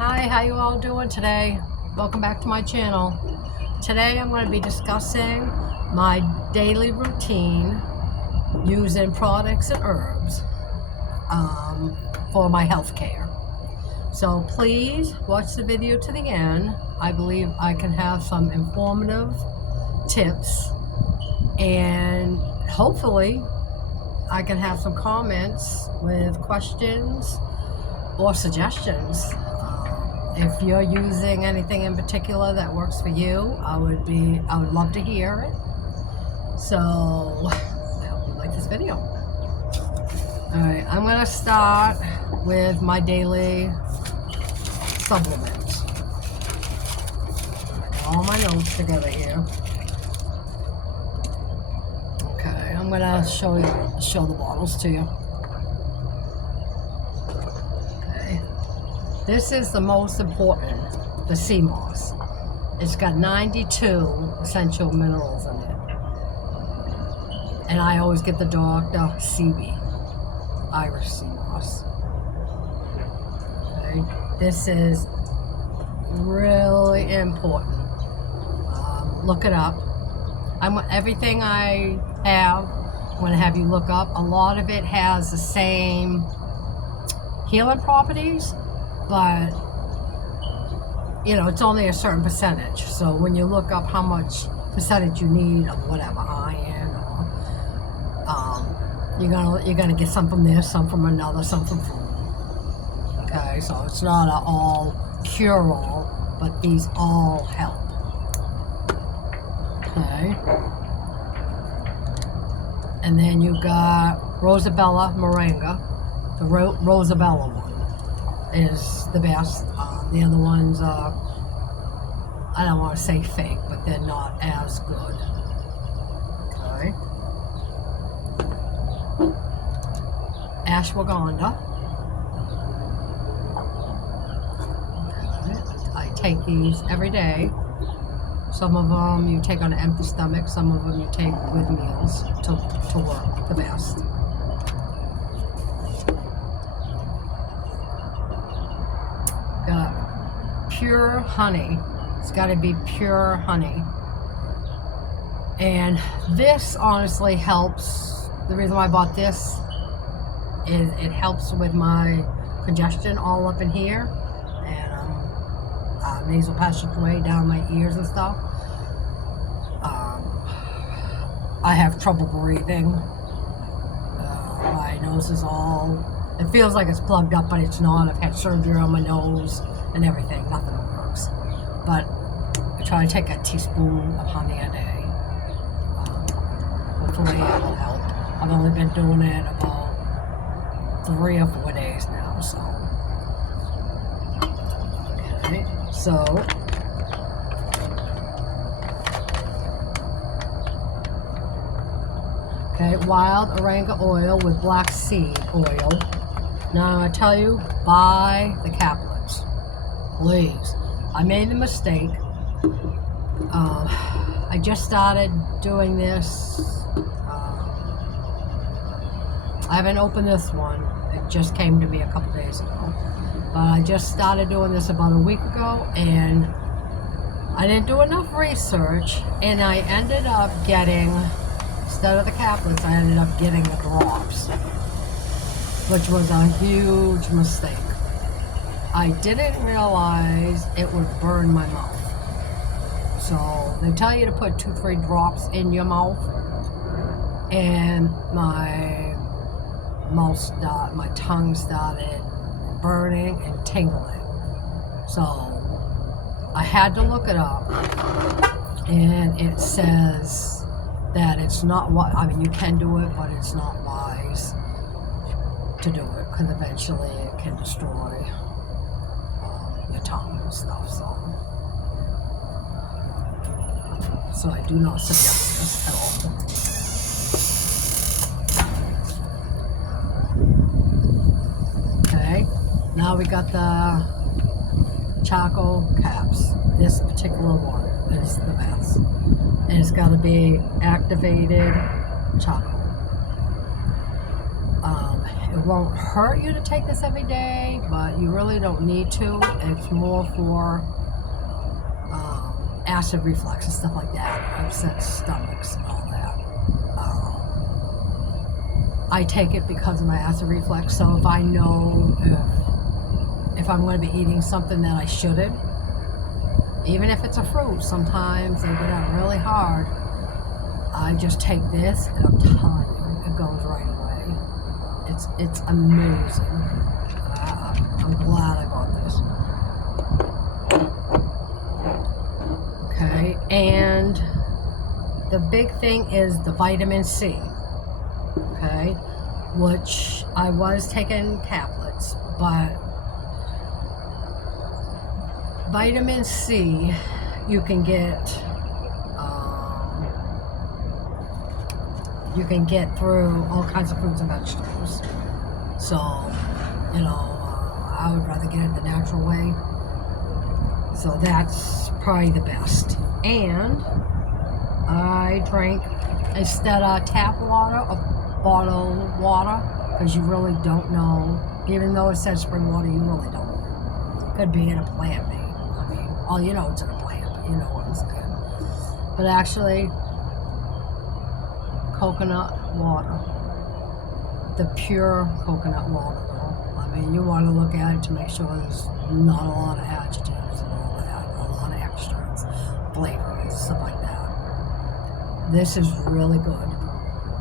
Hi, how you all doing today? Welcome back to my channel. Today I'm going to be discussing my daily routine using products and herbs for my health care. So please watch the video to the end. I believe I can have some informative tips and hopefully I can have some comments with questions or suggestions. If you're using anything in particular that works for you, I would love to hear it. So I hope you like this video. Alright, I'm gonna start with my daily supplements. All my notes together here. Okay, I'm gonna show the bottles to you. This is the most important, the sea moss. It's got 92 essential minerals in it. And I always get the Dr. Sebi, Irish sea moss. Okay. This is really important. Look it up. Everything I have, I'm going to have you look up. A lot of it has the same healing properties, but you know, it's only a certain percentage. So when you look up how much percentage you need of whatever iron, or you're gonna get some from this, some from another, some from food. Okay, so it's not an all cure-all, but these all help. Okay, and then you got Rosabella Moringa, the Rosabella one is the best. The other ones are, I don't want to say fake, but they're not as good. Okay. Ashwagandha. Okay. I take these every day. Some of them you take on an empty stomach, some of them you take with meals to work the best. Pure honey. It's got to be pure honey. And this honestly helps. The reason why I bought this is it helps with my congestion all up in here and nasal passageway down my ears and stuff. I have trouble breathing. My nose is all, it feels like it's plugged up, but it's not. I've had surgery on my nose and everything. Nothing works. But I try to take a teaspoon of honey a day. Hopefully it will help. I've only been doing it about 3 or 4 days now, so. Okay, so. Okay, wild moringa oil with black seed oil. Now I tell you, buy the caplets, please. I made the mistake. I just started doing this. I haven't opened this one. It just came to me a couple days ago. But I just started doing this about a week ago, and I didn't do enough research, and I ended up getting, instead of the caplets, I ended up getting the drops, which was a huge mistake. I didn't realize it would burn my mouth. So they tell you to put 2-3 drops in your mouth, and my tongue started burning and tingling. So I had to look it up, and it says that it's not what, I mean, you can do it, but it's not wise to do it, because eventually it can destroy your tongue and stuff. So I do not suggest this at all. Okay, now we got the charcoal caps. This particular one is the best, and it's got to be activated charcoal. it won't hurt you to take this every day, but you really don't need to. It's more for acid reflux and stuff like that, upset stomachs and all that. I take it because of my acid reflux, so if I know if I'm going to be eating something that I shouldn't, even if it's a fruit, sometimes they get out really hard. I just take this, and I'm telling you, it goes right away. It's amazing. I'm glad I bought this. Okay, and the big thing is the vitamin C. Okay, which I was taking tablets, but vitamin C you can get through all kinds of fruits and vegetables. So, you know, I would rather get it the natural way. So that's probably the best. And I drank, instead of tap water, bottled water, because you really don't know. Even though it says spring water, you really don't. Could be in a plant, maybe. I mean, all you know it's in a plant, but you know what I'm saying. But actually, coconut water, the pure coconut water, though. I mean, you want to look at it to make sure there's not a lot of adjectives and all that, a lot of extras, flavors, stuff like that. This is really good.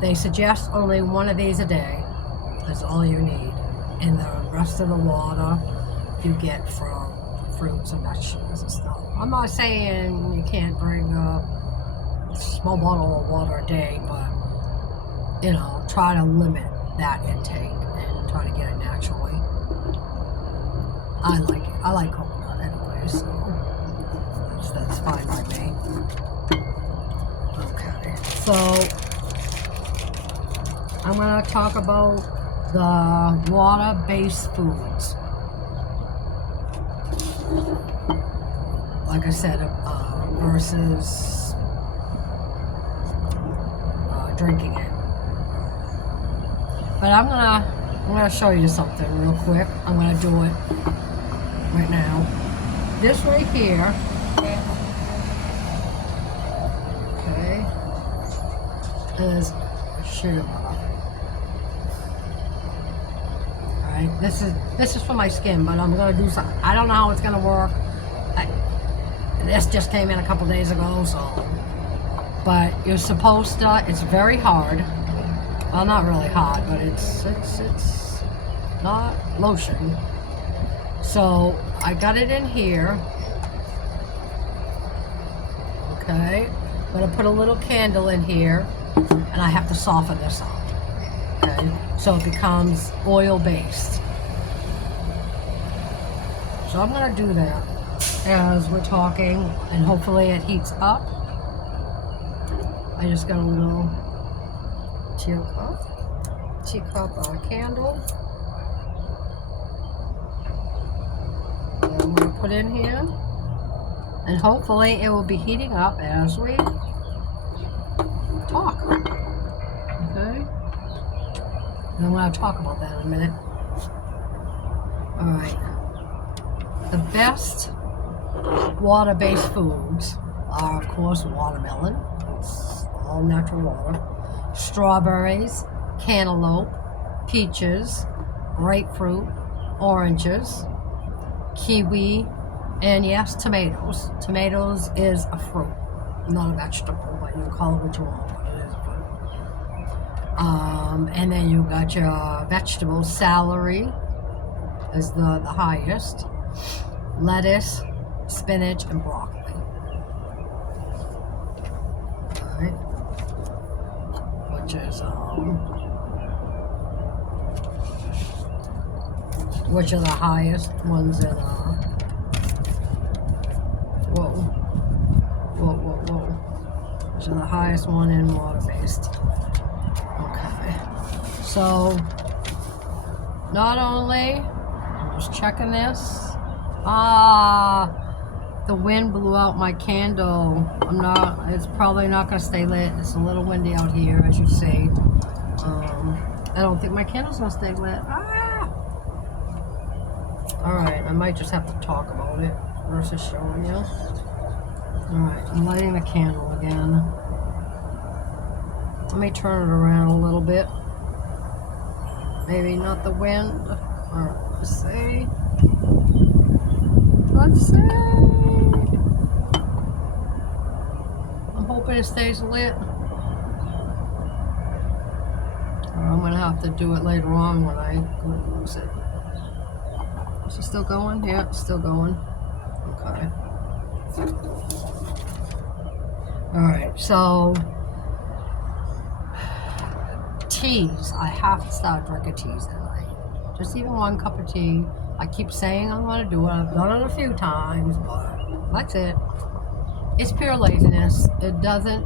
They suggest only one of these a day. That's all you need. And the rest of the water you get from fruits and vegetables and stuff. I'm not saying you can't drink a small bottle of water a day, but, you know, try to limit that intake and try to get it naturally. I like it. I like coconut anyway, so that's fine by me. Okay, so I'm going to talk about the water-based foods. Like I said, versus drinking it. But I'm gonna show you something real quick. I'm gonna do it right now. This right here, okay, is sugar. Alright, this is for my skin, but I'm gonna do something. I don't know how it's gonna work. This just came in a couple days ago, so. But you're supposed to. It's very hard. Well, not really hard, but it's not lotion. So I got it in here. Okay, I'm gonna put a little candle in here, and I have to soften this up. Okay, so it becomes oil-based. So I'm gonna do that as we're talking, and hopefully it heats up. I just got a little teacup candle. And I'm gonna put in here, and hopefully it will be heating up as we talk. Okay, and I'm gonna talk about that in a minute. All right, the best water-based foods are, of course, watermelon. It's all natural water. Strawberries, cantaloupe, peaches, grapefruit, oranges, kiwi, and yes, tomatoes. Tomatoes is a fruit, not a vegetable, but you can call it what you want, but it is a fruit. And then you got your vegetables. Celery is the highest. Lettuce, spinach, and broccoli. Alright. Which are the highest ones in which are the highest one in water-based. Okay. So not only, I'm just checking this. The wind blew out my candle. It's probably not gonna stay lit. It's a little windy out here, as you see. I don't think my candle's gonna stay lit. Ah! Alright, I might just have to talk about it versus showing you. Alright, I'm lighting the candle again. Let me turn it around a little bit. Maybe not the wind. Alright, let's see. Let's see. I'm hoping it stays lit. Or I'm gonna have to do it later on when I go use it. Is it still going? Yeah, it's still going. Okay. Alright, so teas. I have to start drinking teas tonight. Just even one cup of tea. I keep saying I'm going to do it. I've done it a few times, but that's it. It's pure laziness. It doesn't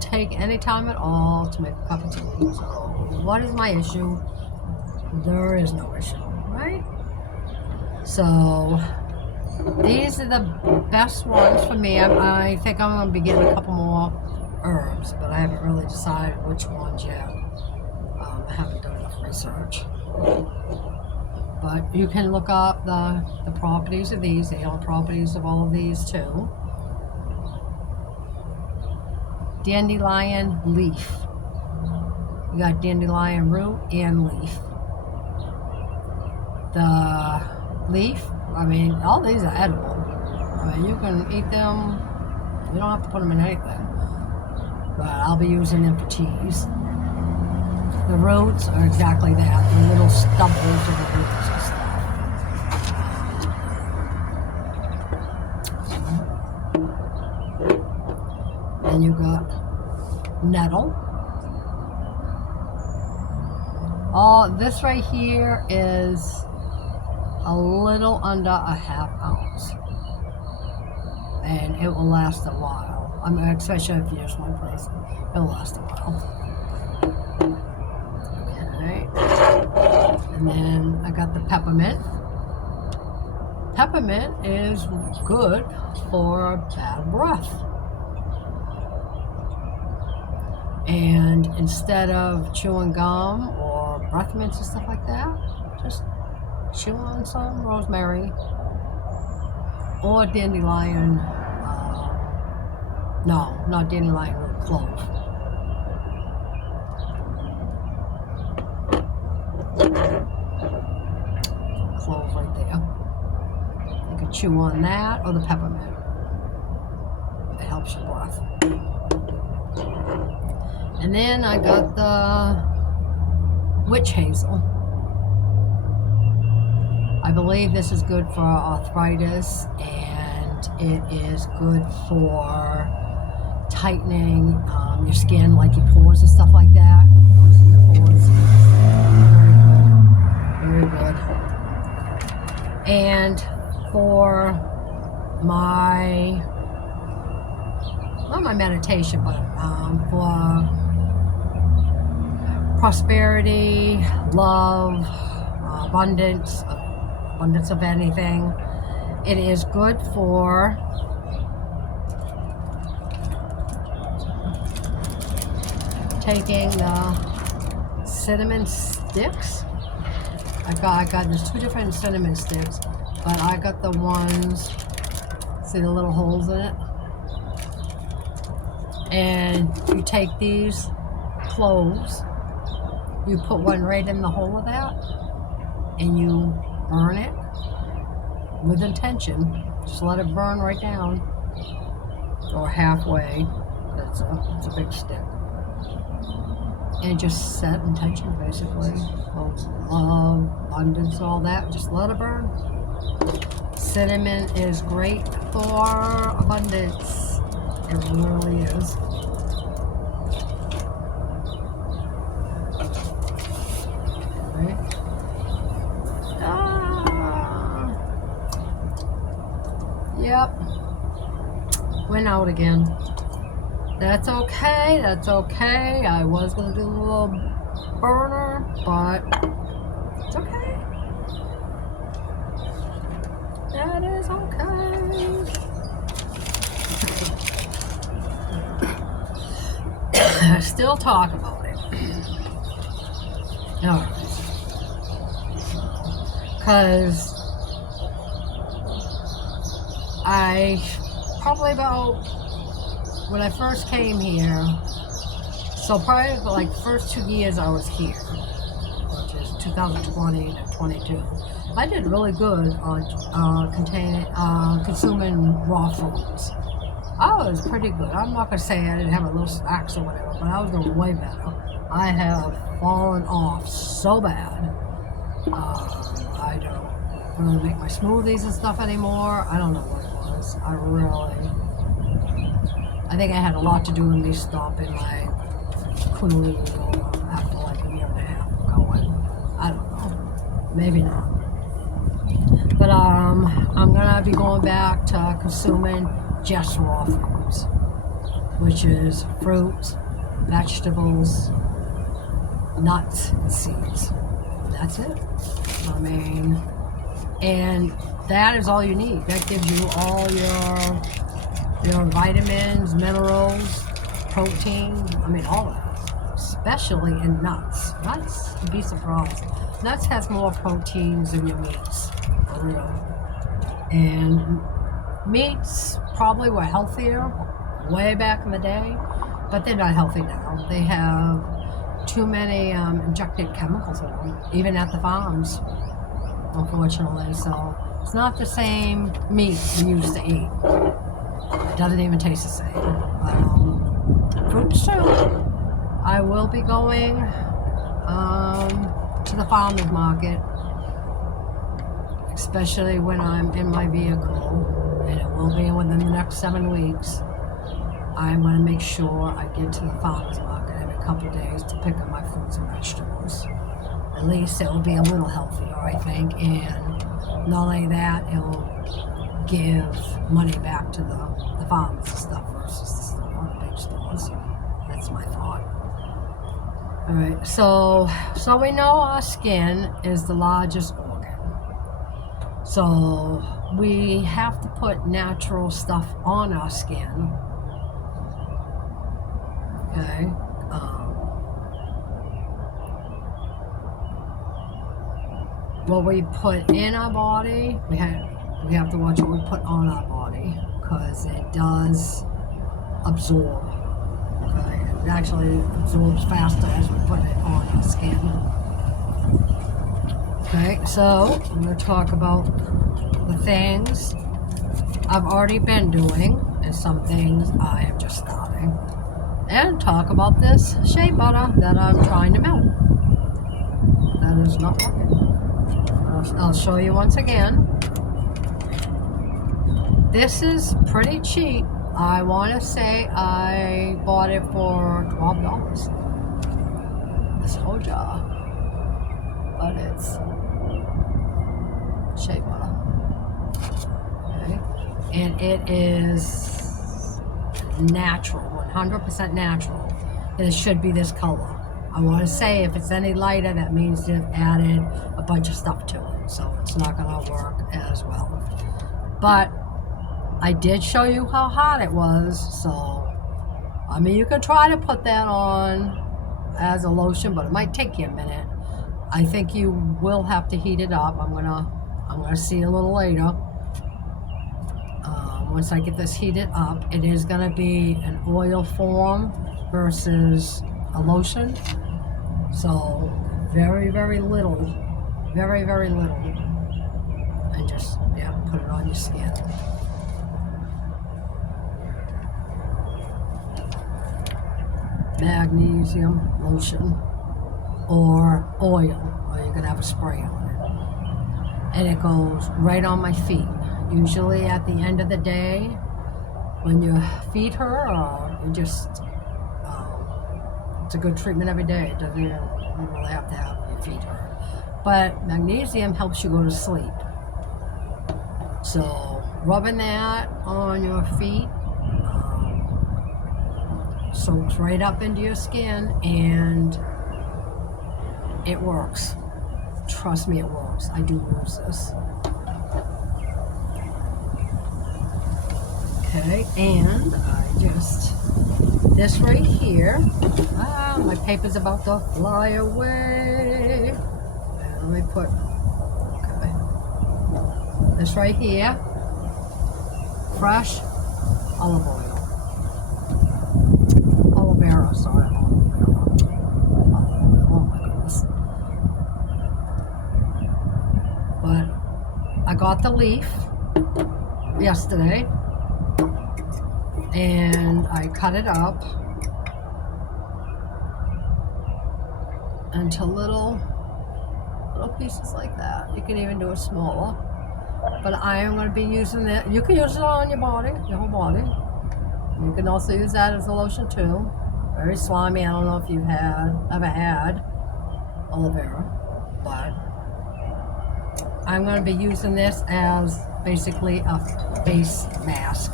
take any time at all to make a cup of tea. So what is my issue? There is no issue, right? So these are the best ones for me. I think I'm going to be getting a couple more herbs, but I haven't really decided which ones yet. I haven't done enough research. But you can look up the properties of these, the healing properties of all of these too. Dandelion leaf. You got dandelion root and leaf. The leaf, I mean, all these are edible. I mean, you can eat them. You don't have to put them in anything. But I'll be using them for teas. The roots are exactly that, the little stubbles of the roots and stuff. Then you got nettle. This right here is a little under a ½ ounce. And it will last a while. I mean, especially if you're just one person, it'll last a while. And then I got the peppermint. Peppermint is good for bad breath. And instead of chewing gum or breath mints and stuff like that, just chew on some rosemary or dandelion. No, not dandelion root, clove. Clove right there. You can chew on that or the peppermint. It helps your breath. And then I got the witch hazel. I believe this is good for arthritis, and it is good for tightening your skin, like your pores and stuff like that. Those are your pores. Very good. And for my, not my meditation, but for prosperity, love, abundance of anything, it is good for taking the cinnamon sticks. I got there's 2 different cinnamon sticks, but I got the ones, see the little holes in it? And you take these cloves, you put one right in the hole of that, and you burn it with intention. Just let it burn right down, or halfway. It's a big stick. And just set intention, basically. Love, abundance, all that. Just let it burn. Cinnamon is great for abundance. It really is. Right? Yep. Went out again. That's okay, that's okay. I was gonna do a little burner, but it's okay. That is okay. I still talk about it. Alright. Because I probably about when I first came here, so probably like first 2 years I was here, which is 2020 to 22. I did really good on consuming raw foods. I was pretty good. I'm not gonna say I didn't have a little axe or whatever, but I was doing way better. I have fallen off so bad. I don't really make my smoothies and stuff anymore. I don't know what it was. I think I had a lot to do with me stopping my Kundalini yoga after like a year and a half going. I don't know. Maybe not. But I'm gonna be going back to consuming just raw foods, which is fruits, vegetables, nuts, and seeds. That's it. I mean, and that is all you need. That gives you all your vitamins, minerals, protein. I mean, all of that, especially in nuts. Nuts, you'd be surprised. Nuts has more proteins than your meats, for real. And meats probably were healthier way back in the day, but they're not healthy now. They have too many injected chemicals in them, even at the farms, unfortunately. So it's not the same meat we used to eat. It doesn't even taste the same. Fruits too. I will be going to the farmer's market, especially when I'm in my vehicle, and it will be within the next 7 weeks. I want to make sure I get to the farmer's market every couple of days to pick up my fruits and vegetables. At least it will be a little healthier, I think, and not only that, it will give money back to the farmers and stuff versus the big stores. That's my thought. Alright, so we know our skin is the largest organ. So we have to put natural stuff on our skin. Okay. What we put in our body, we have to watch what we put on our body, because it does absorb. Okay, it actually absorbs faster as we put it on our skin. Okay, so I'm going to talk about the things I've already been doing and some things I am just starting, and talk about this shea butter that I'm trying to melt. That is not working. I'll show you once again. This is pretty cheap. I want to say I bought it for $12. This whole jar. But it's shea butter. Okay. And it is natural, 100% natural. And it should be this color. I want to say if it's any lighter, that means they've added a bunch of stuff to it. So it's not going to work as well. But I did show you how hot it was. So, I mean, you can try to put that on as a lotion, but it might take you a minute. I think you will have to heat it up. I'm gonna see a little later. Once I get this heated up, it is gonna be an oil form versus a lotion. So very, very little, very, very little, and just put it on your skin. Magnesium lotion or oil, or you can have a spray on it, and it goes right on my feet. Usually at the end of the day, when your feet hurt, or you just it's a good treatment every day. It doesn't even, you really have to have your feet hurt. But magnesium helps you go to sleep. So rubbing that on your feet soaks right up into your skin, and it works. Trust me, it works. I do use this. Okay, and this right here. My paper's about to fly away. Let me put, okay, this right here, fresh olive oil. Aloe vera, sorry, aloe vera. Oh my goodness. But I got the leaf yesterday and I cut it up into little pieces like that. You can even do it smaller. But I am going to be using it. You can use it on your body, your whole body. You can also use that as a lotion too. Very slimy. I don't know if you've ever had aloe vera, but I'm going to be using this as basically a face mask.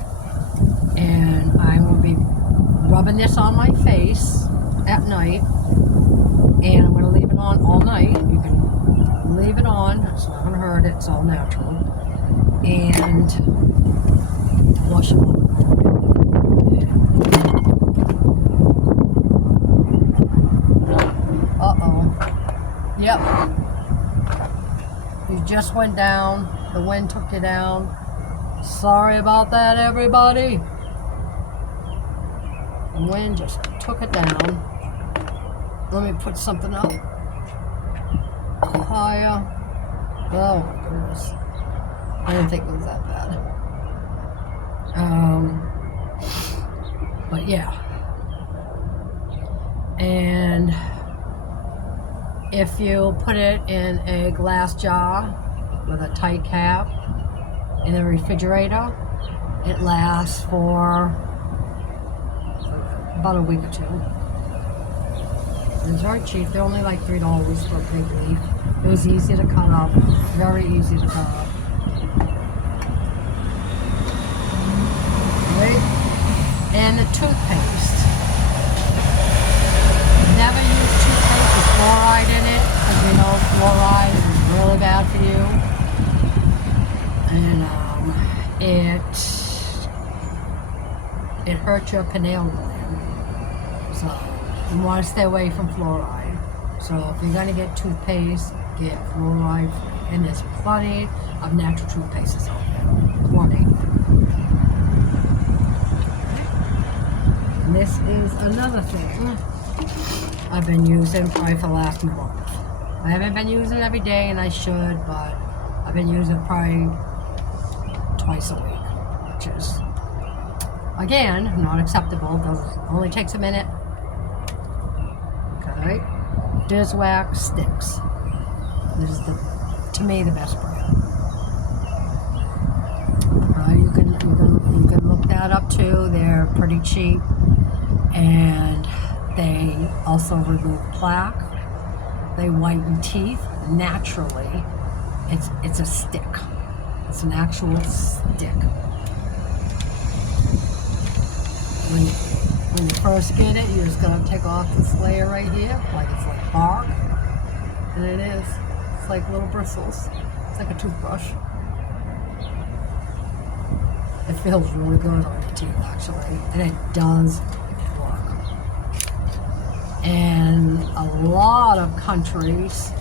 And I'm going to be rubbing this on my face at night. And I'm going to leave it on all night. You can leave it on. It's not going to hurt it. It's all natural. And wash it off. Uh-oh. Yep. You just went down. The wind took you down. Sorry about that, everybody. The wind just took it down. Let me put something up higher. Oh my goodness. I didn't think it was that bad. But yeah. And if you put it in a glass jar with a tight cap in the refrigerator, it lasts for about a week or two. It's very cheap. They're only like $3 for a big leaf. It was easy to cut up. Very easy to cut up. Right? And the toothpaste. Never use toothpaste with fluoride in it, because you know fluoride is really bad for you. And it hurts your pineal gland. So you want to stay away from fluoride. So if you're going to get toothpaste, get fluoride free. And there's plenty of natural toothpastes out there. Plenty. And this is another thing I've been using probably for the last month. I haven't been using it every day, and I should, but I've been using it probably twice a week, which is, again, not acceptable. It only takes a minute. Okay, Beeswax Sticks. This is to me the best brand. You can look that up too. They're pretty cheap, and they also remove plaque. They whiten teeth naturally. It's a stick. It's an actual stick. When you first get it, you're just gonna take off this layer right here, like it's like bark, and it is. It's like little bristles. It's like a toothbrush. It feels really good on your teeth, actually, and it does work. And a lot of countries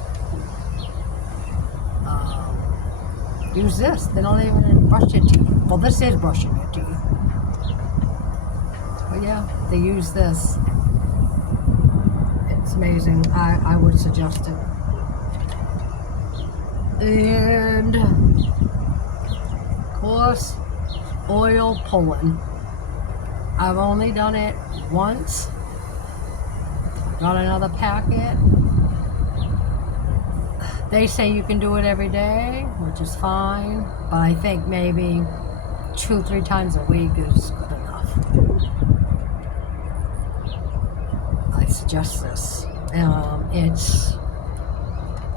use this. They don't even brush your teeth. Well, this is brushing your teeth. But yeah, they use this. It's amazing. I would suggest it. And of course, oil pulling. I've only done it once. Got another packet. They say you can do it every day, which is fine, but I think maybe 2-3 times a week is good enough. I suggest this.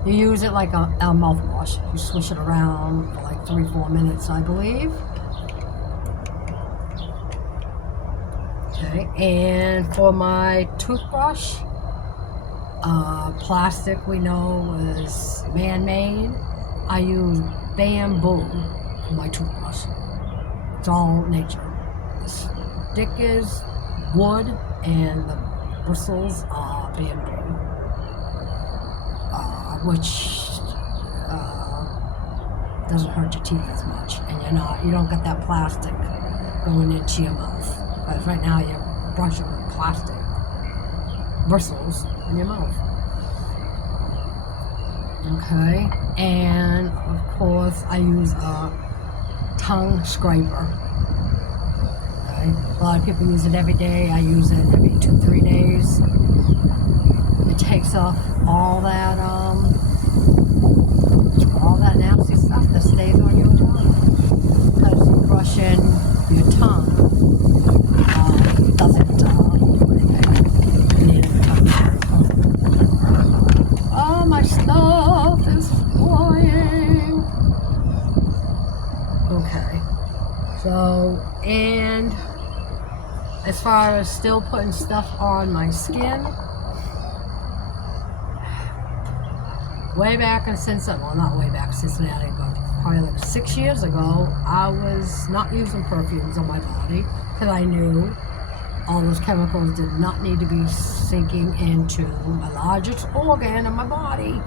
You use it like a mouthwash. You swish it around for like 3-4 minutes, I believe. Okay, and for my toothbrush, plastic we know is man-made. I use bamboo for my toothbrush. It's all nature. The stick is wood and the bristles are bamboo, which doesn't hurt your teeth as much, and you don't get that plastic going into your mouth. Because right now you're brushing with plastic bristles in your mouth. Okay, and of course I use a tongue scraper. Okay, a lot of people use it every day. I use it every 2-3 days. It takes off all that nasty stuff that stays on your tongue. Because you brush in your tongue, doesn't do anything. You need a tongue scraper. Oh, my stuff is flying. Okay. So, and as far as still putting stuff on my skin, way back in Cincinnati, well, not way back in Cincinnati, but probably like 6 years ago, I was not using perfumes on my body because I knew all those chemicals did not need to be sinking into my largest organ in my body.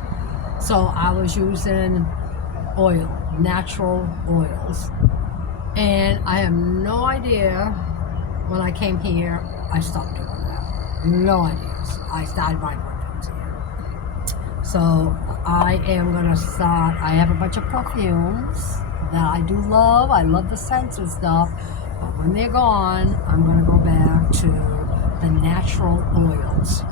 So I was using oil, natural oils. And I have no idea, when I came here, I stopped doing that. No idea. I started buying perfumes here. So I am going to start, I have a bunch of perfumes that I do love. I love the scents and stuff. But when they're gone, I'm going to go back to the natural oils.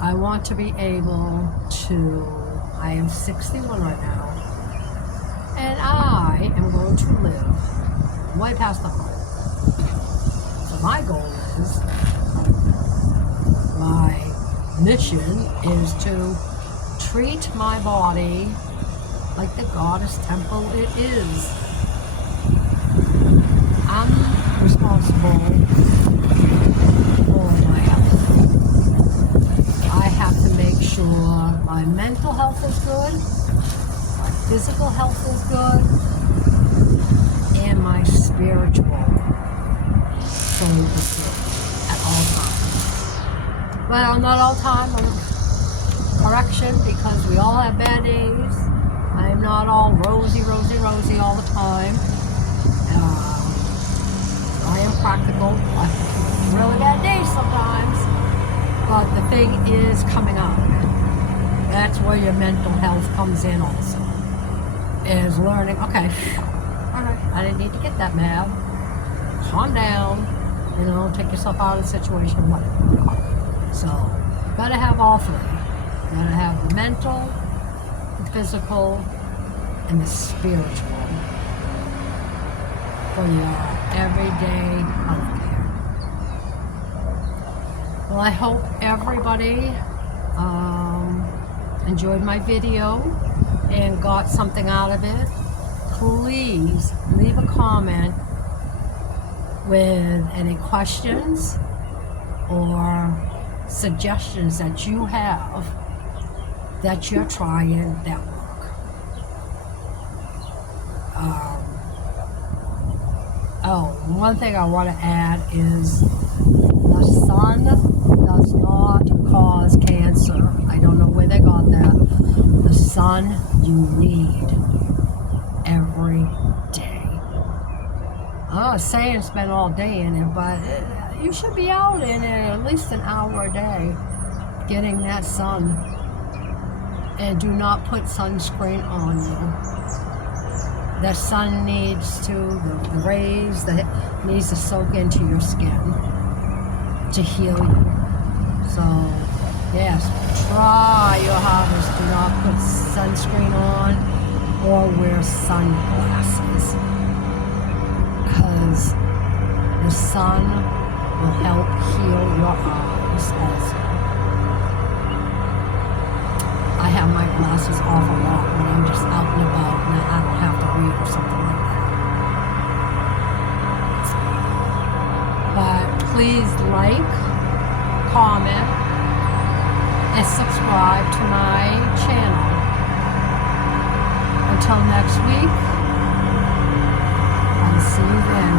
I want to be able to, I am 61 right now, and I am going to live way past 100. So my goal is, my mission is to treat my body like the goddess temple it is. I'm responsible for my health. I have to make sure my mental health is good, my physical health is good, and my spiritual soul is good at all times. Well, not all time, correction, because we all have bad days. I'm not all rosy all the time. I am practical. I have really bad days sometimes. But the thing is coming out of it. That's where your mental health comes in also. Is learning, okay, alright, I didn't need to get that mad. Calm down. Take yourself out of the situation, whatever. So, you gotta have all three. You gotta have the mental, the physical, and the spiritual for your everyday healthcare. Well, I hope everybody enjoyed my video and got something out of it. Please leave a comment with any questions or suggestions that you have that you're trying that work. One thing I want to add is the sun does not cause cancer. I don't know where they got that. The sun you need every day. I'm not saying spend all day in it, but you should be out in it at least an hour a day getting that sun. And do not put sunscreen on you. The sun needs to, the rays, needs to soak into your skin to heal you. So, yes, try your hardest. Do not put sunscreen on or wear sunglasses. Because the sun will help heal your eyes also. I have my glasses off a lot when I'm just out and about and I don't have to read or something like that. But please like, comment, and subscribe to my channel. Until next week, I'll see you then.